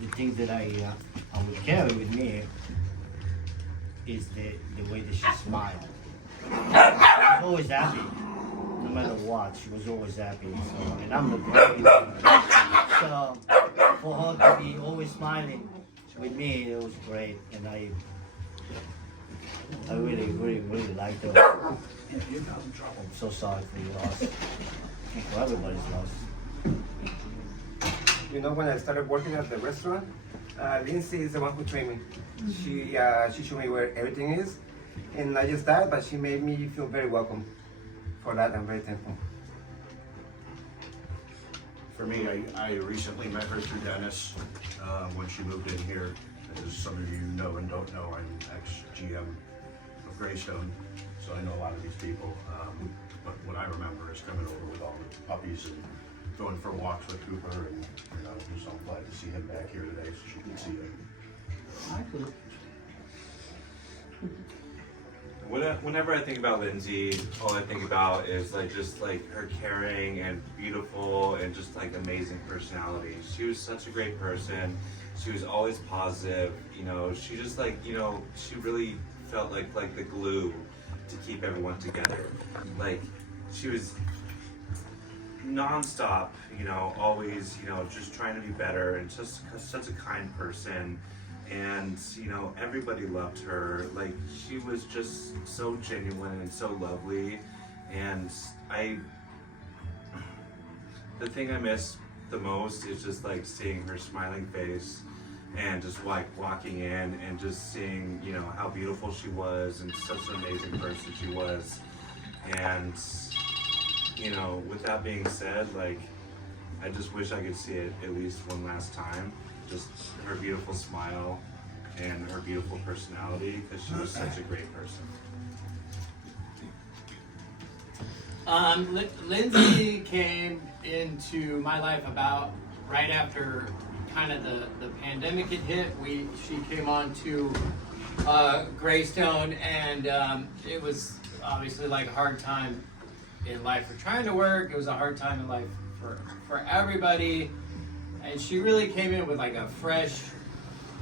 the thing that I would carry with me is the way that she smiled. She's always happy, no matter what. She was always happy. So, and I'm the great. So for her to be always smiling with me, it was great, and I really, really, really liked her. I'm so sorry for your loss, and for everybody's loss. You know, when I started working at the restaurant, Lindsay is the one who trained me. She showed me where everything is, and not just that, but she made me feel very welcome. For that, I'm very thankful. For me, I recently met her through Dennis when she moved in here. As some of you know and don't know, I'm ex-GM of Greystone, so I know a lot of these people. But what I remember is coming over with all the puppies and going for walks with Cooper, and so I'm glad to see him back here today so she can see him. Hi, Coop. Whenever I think about Lindsay, all I think about is just her caring and beautiful and just amazing personality. She was such a great person. She was always positive. She just she really felt like the glue to keep everyone together. She was nonstop, always, just trying to be better, and just such a kind person. And everybody loved her. She was just so genuine and so lovely. And the thing I miss the most is just seeing her smiling face, and just walking in and just seeing how beautiful she was and such an amazing person she was. And with that being said, I just wish I could see it at least one last time. Just her beautiful smile and her beautiful personality, because she was such a great person. Lindsay came into my life about right after kind of the pandemic had hit. She came on to Greystone, and it was obviously a hard time in life for trying to work. It was a hard time in life for everybody. And she really came in with a fresh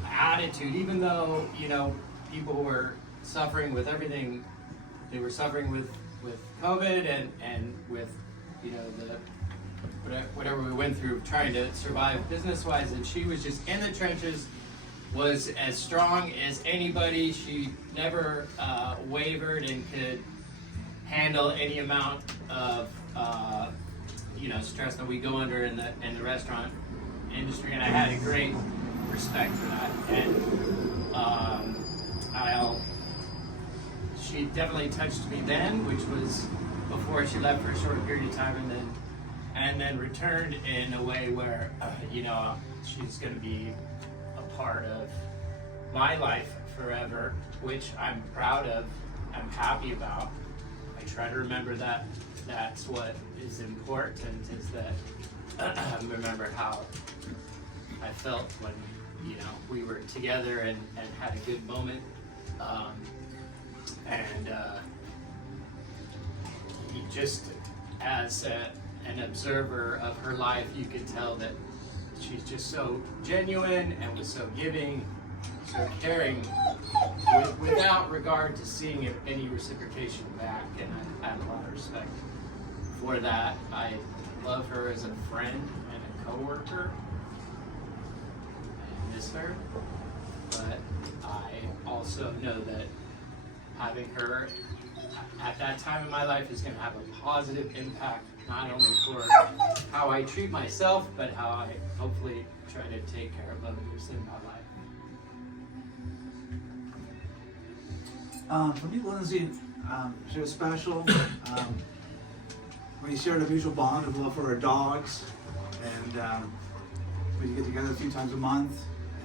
attitude, even though, people were suffering with everything. They were suffering with COVID and with, whatever we went through trying to survive business-wise. And she was just in the trenches, was as strong as anybody. She never wavered and could handle any amount of, stress that we go under in the restaurant industry, and I had a great respect for that. And she definitely touched me then, which was before she left for a short period of time, and then returned in a way where she's going to be a part of my life forever, which I'm proud of. I'm happy about. I try to remember that that's what is important, is that remember how I felt when we were together and had a good moment, just as an observer of her life, you could tell that she's just so genuine and was so giving, so caring, without regard to seeing any reciprocation back. And I have a lot of respect for that. I love her as a friend and a coworker. I miss her, but I also know that having her at that time in my life is going to have a positive impact, not only for how I treat myself, but how I hopefully try to take care of others in my life. For me, Lindsay, she was special. We shared a mutual bond of love for our dogs, and we'd get together a few times a month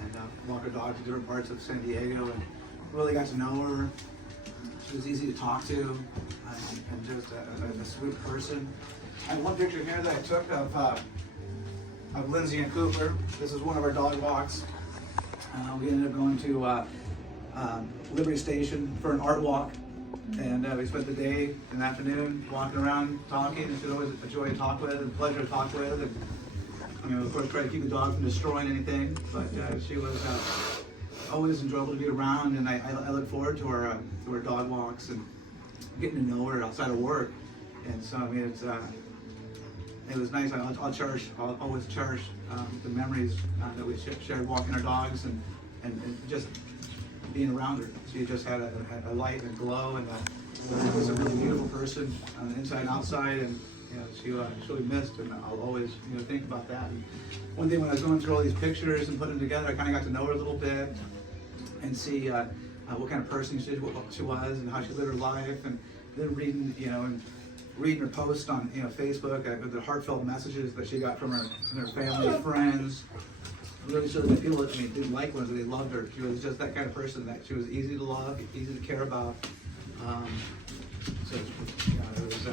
and walk our dog to different parts of San Diego, and really got to know her. She was easy to talk to, and just a sweet person. I have one picture here that I took of Lindsay and Cooper. This is one of our dog walks. We ended up going to Liberty Station for an art walk, and we spent the day and afternoon walking around talking. And she was always a joy to talk with, and a pleasure to talk with. And Of course, try to keep the dog from destroying anything, but she was always enjoyable to be around, and I look forward to our dog walks and getting to know her outside of work. And so, I mean, it was nice. I'll always cherish the memories that we shared walking our dogs and just being around her. She just had a light and glow, and she was a really beautiful person on the inside and outside, and she'll be missed, and I'll always think about that. And one day when I was going through all these pictures and putting them together, I kind of got to know her a little bit and see what kind of person she was and how she lived her life, and then reading her posts on Facebook, the heartfelt messages that she got from her family and friends. Really showed that people didn't like her, they loved her. She was just that kind of person, that she was easy to love, easy to care about. It was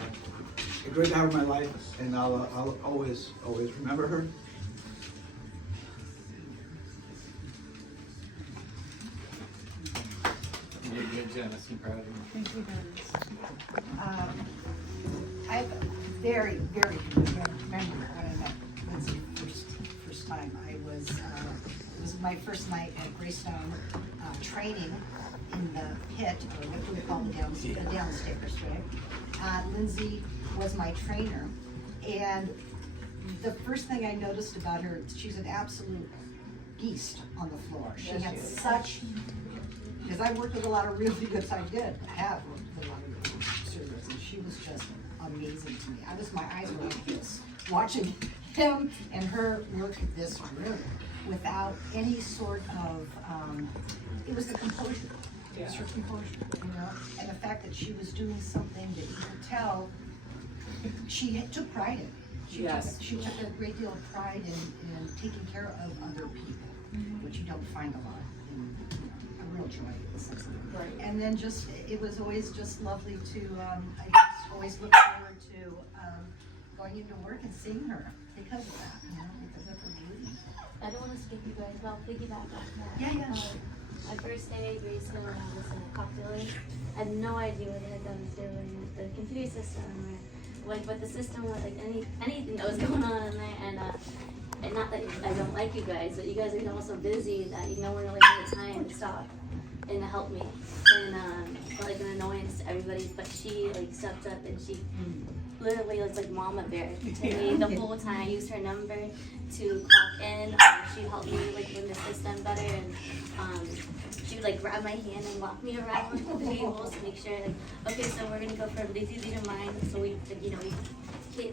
a great time of my life, and I'll always remember her. You're good, Janice. I'm proud of you. Thank you, Dennis. I have a very, very good memory when I met Lindsay first time. It was my first night at Greystone training in the pit, or what do we call the downstairs, right? Lindsay was my trainer, and the first thing I noticed about her, she's an absolute beast on the floor. She had such, because I worked with a lot of really good, I have worked with a lot of really good servers, and she was just amazing to me. My eyes were like this, watching him and her work this room without any sort of, it was the composure. It was her composure, and the fact that she was doing something that you could tell she took pride in. She took a great deal of pride in taking care of other people, which you don't find a lot. A real joy in the sense of it. Right. And then it was always just lovely to, I just always look forward to going into work and seeing her because of that, because of her beauty. I don't want to skip you guys, but I'll piggyback off that. Yeah. My first day at Greystone, when I was in a cocktail, I had no idea what the heck I was doing with the computer system, or what the system was, like anything that was going on in there. And not that I don't like you guys, but you guys are also busy that you know when really had the time to stop and to help me. And like an annoyance to everybody, but she stepped up, and she literally was like mama bear to me the whole time. I used her number to clock in. She helped me learn the system better, and she would grab my hand and walk me around the tables to make sure okay, so we're gonna go from these to mine. So we we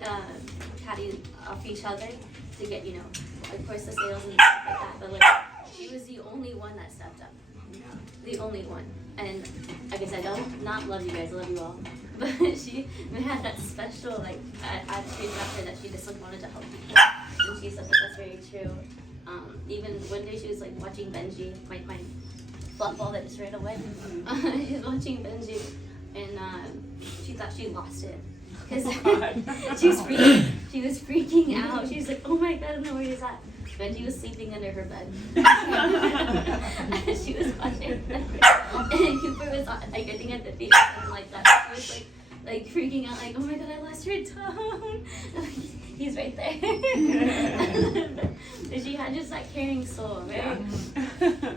caddy off each other to get of course the sales and stuff like that. But she was the only one that stepped up. The only one. And I guess I don't not love you guys, I love you all. But she had that special attitude about her that she just wanted to help people. And she said that that's very true. Even one day she was watching Benji, my fluff ball that just ran away. She was watching Benji, and she thought she lost it. Because she was freaking out. She was like, oh my god, I don't know where he's at. Benji was sleeping under her bed. She was watching. And Cooper was I think at the theater, something like that. He was freaking out, oh my god, I lost her tone. He's right there. She had just that caring soul, right?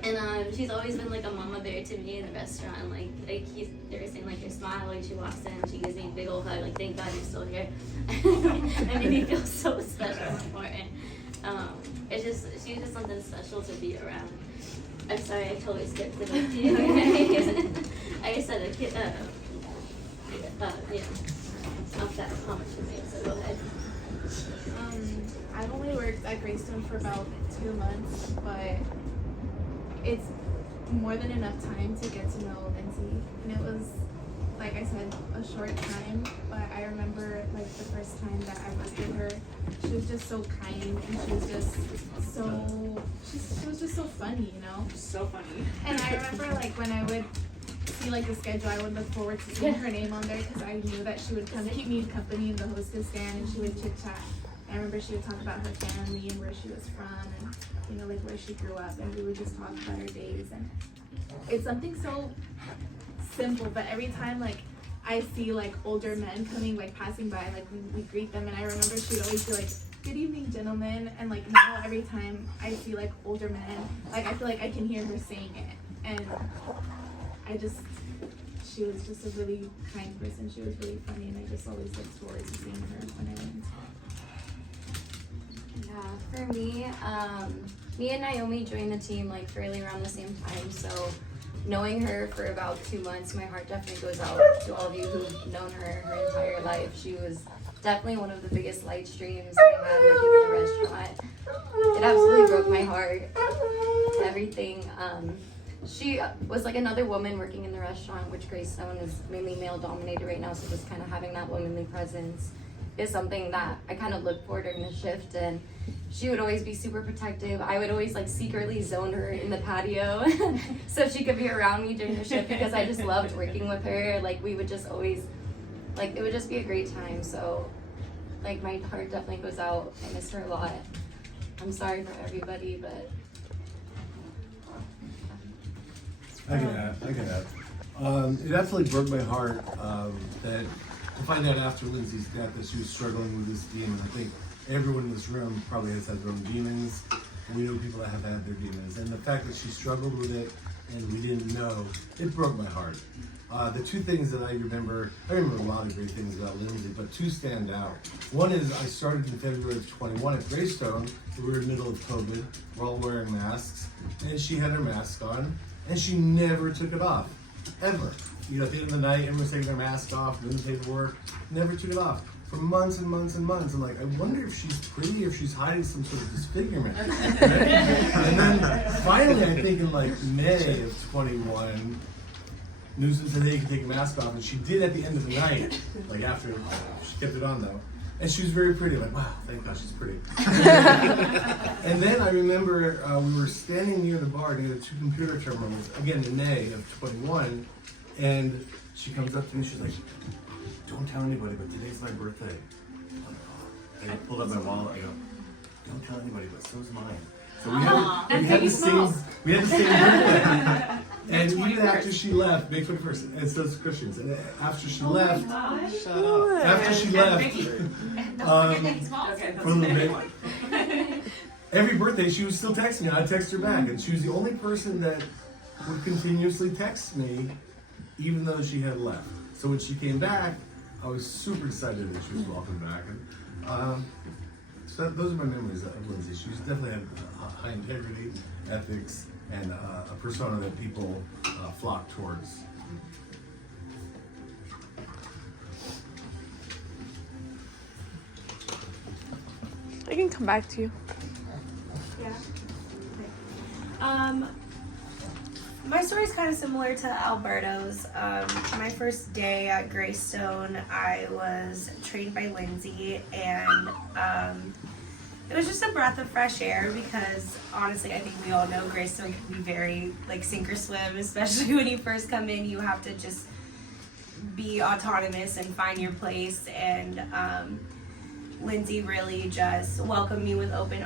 And she's always been a mama bear to me in the restaurant. They were saying her smile when she walks in, she gives me a big old hug, thank God you're still here. That made me feel so special and important. She's just something special to be around. I'm sorry, I totally skipped the book to you. I said a kid, off that how much you made, so go ahead. I've only worked at Greystone for about 2 months, but it's more than enough time to get to know Lindsay. And it was, like I said, a short time, but I remember the first time that I worked with her, she was just so kind, and she was just so, she was just so funny, So funny. And I remember when I would see the schedule, I would look forward to seeing her name on there because I knew that she would come keep me company in the hostess stand, and she would chit chat. I remember she would talk about her family and where she was from, and where she grew up, and we would just talk about her days. And it's something so simple, but every time I see older men coming passing by, we greet them, and I remember she would always be good evening, gentlemen. And like now every time I see like older men, like I feel like I can hear her saying it. And she was just a really kind person. She was really funny, and I just always look forward to seeing her when I went. Yeah, for me, me and Naomi joined the team like fairly around the same time. So knowing her for about 2 months, my heart definitely goes out to all of you who've known her entire life. She was definitely one of the biggest light streams I had working in the restaurant. It absolutely broke my heart. Everything. She was like another woman working in the restaurant, which Greystone is mainly male dominated right now, so just kind of having that womanly presence is something that I kind of look for during the shift. And she would always be super protective. I would always like secretly zone her in the patio so she could be around me during the shift, because I just loved working with her. Like we would just always, like it would just be a great time. So like my heart definitely goes out. I miss her a lot. I'm sorry for everybody, but I can add. It absolutely broke my heart that to find out after Lindsay's death that she was struggling with this demon. I think everyone in this room probably has had their own demons, and we know people that have had their demons. And the fact that she struggled with it and we didn't know, it broke my heart. The two things that I remember a lot of great things about Lindsay, but two stand out. One is I started in February of 21 at Greystone. We were in the middle of COVID. We're all wearing masks, and she had her mask on, and she never took it off, ever. You know, at the end of the night, everyone's taking their mask off, doing the paperwork, never took it off. For months and months and months. I'm like, I wonder if she's pretty, if she's hiding some sort of disfigurement. Right? And then finally, I think in like May of 21, Newsom said, hey, you can take your mask off. And she did at the end of the night, like after, she kept it on though. And she was very pretty. I'm like, wow, thank God she's pretty. And then I remember we were standing near the bar near the two computer terminals, again in May of 21. And she comes up to me, she's like, don't tell anybody, but today's my birthday. I pulled up my wallet, I go, don't tell anybody, but so's mine. So we had the same birthday. And even after she left, May 21st, and so's Christian's. And after she left, after she left, for a little bit, every birthday she would still text me, and I'd text her back. And she was the only person that would continuously text me, even though she had left. So when she came back, I was super excited that she was welcome back. And so those are my memories of Lindsay. She definitely had high integrity, ethics, and a persona that people flock towards. I can come back to you. Yeah. Okay. My story's kind of similar to Alberto's. My first day at Greystone, I was trained by Lindsay, and it was just a breath of fresh air because honestly, I think we all know Greystone can be very like sink or swim, especially when you first come in. You have to just be autonomous and find your place, and Lindsay really just welcomed me with open